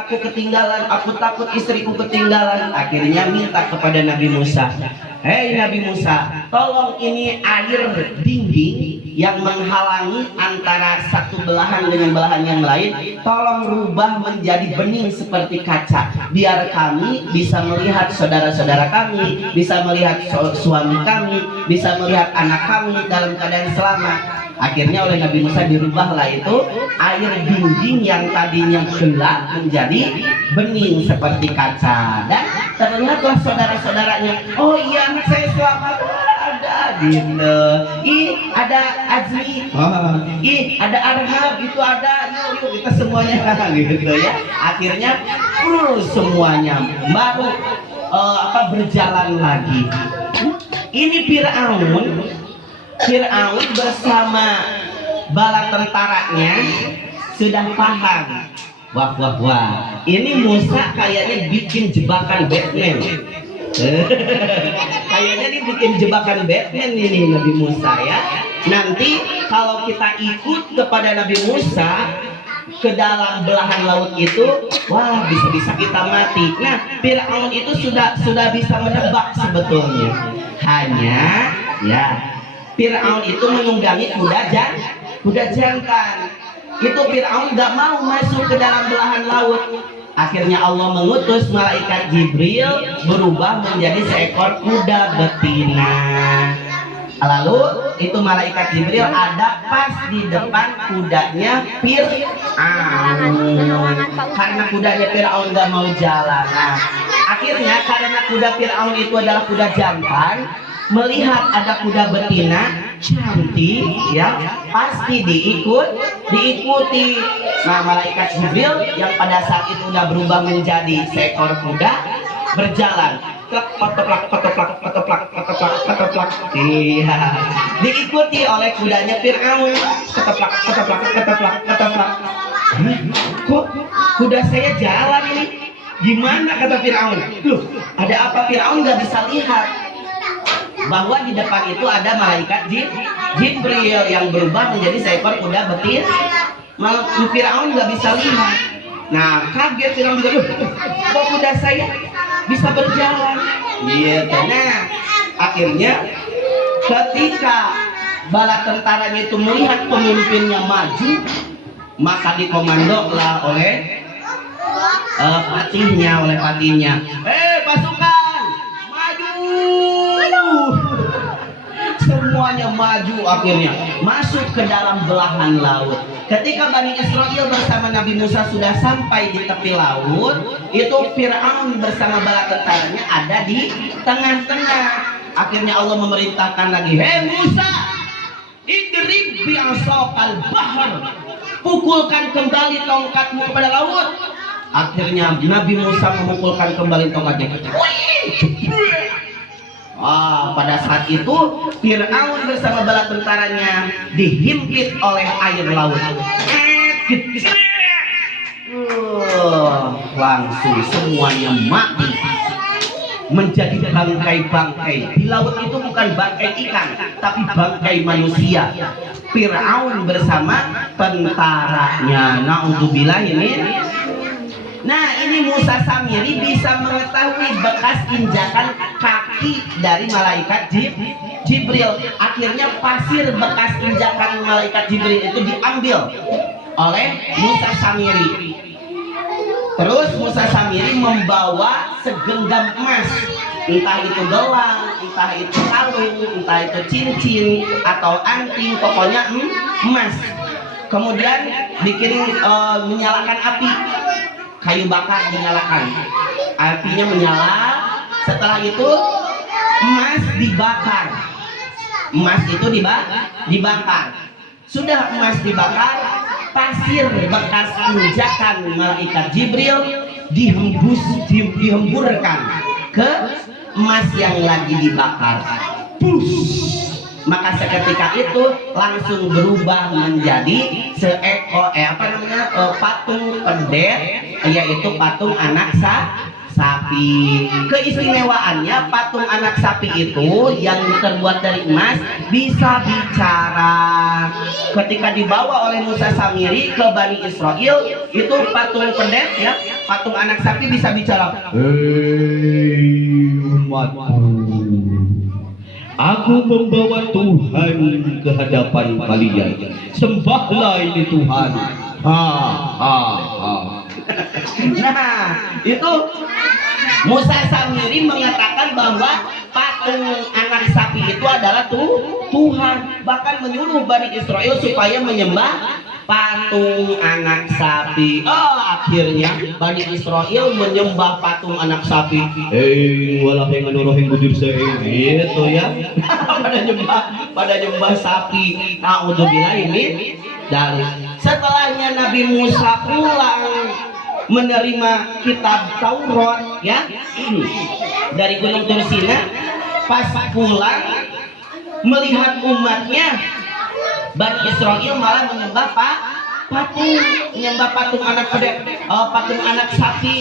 anakku ketinggalan, aku takut istriku ketinggalan. Akhirnya minta kepada Nabi Musa, hei Nabi Musa, tolong ini air dingin yang menghalangi antara satu belahan dengan belahan yang lain, tolong rubah menjadi bening seperti kaca, biar kami bisa melihat saudara-saudara kami, bisa melihat suami kami, bisa melihat anak kami dalam keadaan selamat. Akhirnya oleh Nabi Musa dirubahlah itu air dingin yang tadinya gelap menjadi bening seperti kaca, dan terlihatlah saudara-saudaranya, oh iya anak saya selamat, ada gitu, ih ada Azmi, oh, ih ada Arhab, itu ada, yuk kita semuanya gitu ya. Akhirnya semuanya baru berjalan lagi. Ini Fir'aun bersama bala tentaranya sudah paham. Wah, ini Musa kayaknya bikin jebakan Batman. Kayaknya dia bikin jebakan Batman ini Nabi Musa ya. Nanti kalau kita ikut kepada Nabi Musa ke dalam belahan laut itu, wah bisa-bisa kita mati. Nah, Fir'aun itu sudah bisa menebak sebetulnya. Hanya ya, Fir'aun itu menunggangi kuda jantan. Itu Fir'aun gak mau masuk ke dalam belahan laut. Akhirnya Allah mengutus malaikat Jibril berubah menjadi seekor kuda betina. Lalu itu malaikat Jibril ada pas di depan kudanya Fir'aun. Karena kudanya Fir'aun gak mau jalan. Nah, akhirnya karena kuda Fir'aun itu adalah kuda jantan, melihat ada kuda betina cantik ya, pasti diikuti. Nah, malaikat Jibril yang pada saat itu udah berubah menjadi seekor kuda berjalan, keteplak. Iya, diikuti oleh kudanya Fir'aun, keteplak. Kok kuda saya jalan ini? Gimana kata Fir'aun? Loh, ada apa? Fir'aun nggak bisa lihat bahwa di depan itu ada malaikat Jibril yang berubah menjadi seekor kuda betina. Fir'aun nggak bisa lihat. Nah, kaget Fir'aun juga, kok kuda saya bisa berjalan? Gitu. Nah, akhirnya ketika bala tentaranya itu melihat pemimpinnya maju, maka dikomandolah oleh patinya, pasukan maju. Semuanya maju, akhirnya masuk ke dalam belahan laut. Ketika Bani Israel bersama Nabi Musa sudah sampai di tepi laut, itu Fir'aun bersama bala tentaranya ada di tengah-tengah. Akhirnya Allah memerintahkan lagi, hei Musa, idrib bi'asaqal bahr, pukulkan kembali tongkatmu kepada laut. Akhirnya Nabi Musa memukulkan kembali tongkatnya. Pada saat itu Fir'aun bersama bala tentaranya dihimpit oleh air laut. Langsung semuanya mati, menjadi bangkai-bangkai. Di laut itu bukan bangkai ikan, tapi bangkai manusia. Fir'aun bersama tentaranya. Na'udzubillah ini. Nah, ini Musa Samiri bisa mengetahui bekas injakan kaki dari malaikat Jibril. Akhirnya pasir bekas injakan malaikat Jibril itu diambil oleh Musa Samiri. Terus Musa Samiri membawa segenggam emas, entah itu gelang, entah itu kalung, entah itu cincin atau anting, pokoknya emas. Kemudian bikin menyalakan api, kayu bakar dinyalakan, apinya menyala. Setelah itu emas dibakar, emas itu dibakar. Sudah emas dibakar, pasir bekas injakan malaikat Jibril dihemburkan ke emas yang lagi dibakar. Maka seketika itu langsung berubah menjadi seekor patung pendek, yaitu patung anak sapi. sapi. Keistimewaannya patung anak sapi itu yang terbuat dari emas bisa bicara. Ketika dibawa oleh Musa Samiri ke Bani Israel, itu patung pendet ya, patung anak sapi bisa bicara. Hei umatku, aku membawa Tuhan ke hadapan kalian. Sembahlah ini Tuhan. Ha ha ha. Nah, itu Musa Samiri mengatakan bahwa patung anak sapi itu adalah Tuhan. Bahkan menyuruh Bani Israel supaya menyembah patung anak sapi. Oh, akhirnya Bani Israel menyembah patung anak sapi. Walahi nganurohin budir saya. Gitu ya. pada nyembah sapi. Naudzubillah ini. Dan setelahnya Nabi Musa pulang menerima kitab Taurat ya dari Gunung Tursina, pas pulang melihat umatnya Bani Israel malah menyembah patung anak sapi.